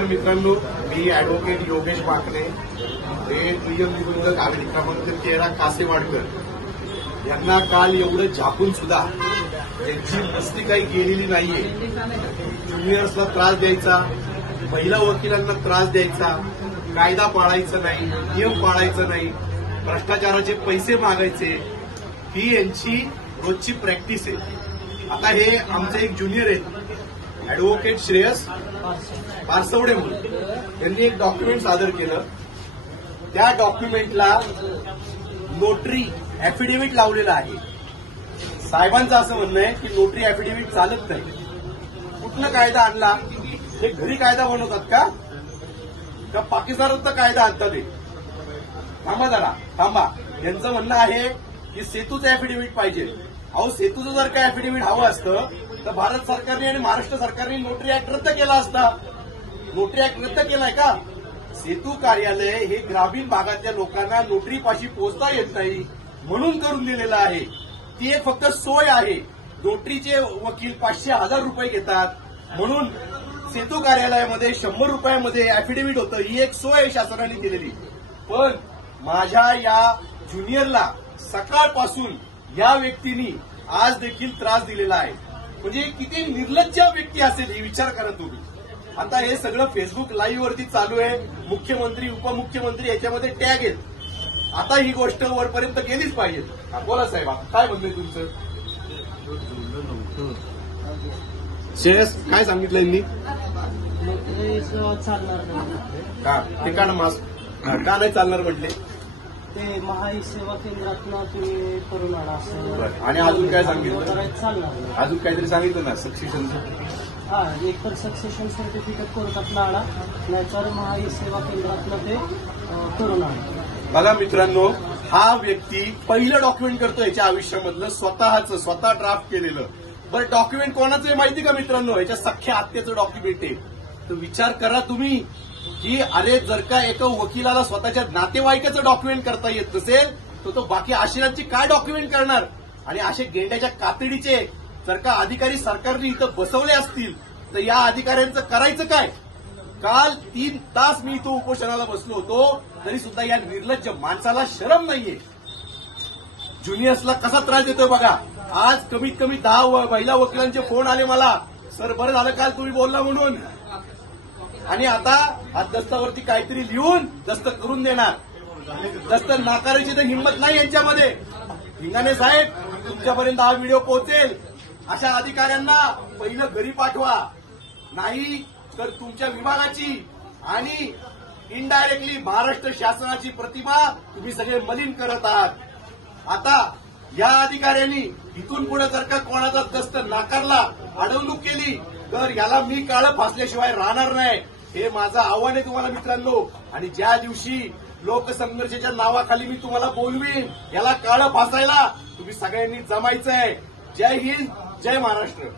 नमस्कार मित्रांनो, मी ॲडव्होकेट योगेश माकणे, हे नियमनिबंधक आघाडी क्रमांक 13 कासेवाडकर यांना काल एवढं झाकून सुद्धा त्यांची मस्ती काही गेलेली नाहीये. ज्युनियर्सला त्रास द्यायचा, महिला वकिलांना त्रास द्यायचा, कायदा पाळायचा नाही, नियम पाळायचा नाही, भ्रष्टाचाराचे पैसे मागायचे, ही यांची रोजची प्रॅक्टिस आहे. आता हे आमचे एक ज्युनियर आहेत, ॲडव्होकेट श्रेयस पारसवडे म्हणून, त्यांनी एक डॉक्युमेंट सादर केलं. त्या डॉक्युमेंटला नोटरी ऍफिडेव्हिट लावलेला आहे. साहेबांचं असं म्हणणं आहे की नोटरी ऍफिडेव्हिट चालत नाही. कुठला कायदा आणला? हे घरी कायदा बनवतात का पाकिस्तानात कायदा आणतात? थांबा जरा, थांबा. यांचं म्हणणं आहे की सेतूचं ऍफिडेव्हिट पाहिजे. अहो, सेतूचं जर का ऍफिडेव्हिट हवं असतं तर भारत सरकारने आणि महाराष्ट्र सरकारने नोटरी ऍक्ट रद्द केला असता. नोटरी ऍक्ट रद्द केलाय का? सेतू कार्यालय हे ग्रामीण भागातल्या लोकांना नोटरीपाशी पोहोचता येत नाही म्हणून करून दिलेलं आहे. ती एक फक्त सोय आहे. नोटरीचे वकील 500-1000 रुपये घेतात म्हणून सेतू कार्यालयामध्ये 100 रुपयामध्ये ऍफिडेव्हिट होतं. ही एक सोय आहे शासनाने दिलेली. पण माझ्या या ज्युनियरला सकाळपासून या व्यक्तींनी आज देखील त्रास दिलेला आहे. म्हणजे किती निर्लज्ज व्यक्ती असेल हे विचार करा तुम्ही. आता हे सगळं फेसबुक लाईव्ह वरती चालू आहे. मुख्यमंत्री, उपमुख्यमंत्री याच्यामध्ये टॅग आहेत. आता ही गोष्ट वरपर्यंत गेलीच पाहिजे. बोला साहेब, काय म्हणणं तुमचं? श्रेयस, काय सांगितलं यांनी? का ते का नाही चालणार म्हटले? ते महाई सेवा केंद्रातनं तुम्ही करून आणा असं. आणि अजून काय सांगितलं? चालणार अजून काहीतरी सांगितलं ना सक्सेशनचं? हा, एक तर सक्सेशन सर्टिफिकेट कोर्टातनं आणा, नाहीतर महाई सेवा केंद्रातनं ते करून आणा. बघा मित्रांनो, हा व्यक्ती पहिलं डॉक्युमेंट करतो याच्या आयुष्यामधलं, स्वतः ड्राफ्ट केलेलं. बरं, डॉक्युमेंट कोणाचं आहे माहिती का मित्रांनो? याच्या सख्या आत्याचं डॉक्युमेंट आहे. तर विचार करा तुम्ही की अरे, जर का एका वकिलाला स्वतःच्या नातेवाईकाचं डॉक्युमेंट करता येत नसेल तर तो बाकी आशिरांची काय डॉक्युमेंट करणार? आणि असे गेंड्याच्या कातडीचे जर का अधिकारी सरकारने इथं बसवले असतील तर या अधिकाऱ्यांचं करायचं काय? काल 3 तास मी इथं उपोषणाला बसलो होतो, तरी सुद्धा या निर्लज्ज माणसाला शरम नाहीये. ज्युनियर्सला कसा त्रास देतोय बघा. आज कमीत कमी 10 महिला वकिलांचे फोन आले मला, सर बरं झालं काल तुम्ही बोलला म्हणून. आणि आता हा दस्तावरती काहीतरी लिहून दस्त करून देणार. दस्त नाकारायची तर हिंमत नाही यांच्यामध्ये. हिंगाणे साहेब, तुमच्यापर्यंत हा व्हिडिओ पोहोचेल. अशा अधिकाऱ्यांना पहिलं घरी पाठवा, नाही तर तुमच्या विभागाची आणि इनडायरेक्टली महाराष्ट्र शासनाची प्रतिमा तुम्ही सगळे मलिन करत आहात. आता या अधिकाऱ्यांनी इथून पुढे जर का कोणाचा दस्त नाकारला, अडवणूक केली तर याला मी काळं फासल्याशिवाय राहणार नाही. हे माझं आव्हान आहे तुम्हाला मित्रांनो. आणि ज्या दिवशी लोकसंघर्षाच्या नावाखाली मी तुम्हाला बोलवीन, याला काळं फासायला तुम्ही सगळ्यांनी जमायचंय. जय हिंद, जय महाराष्ट्र.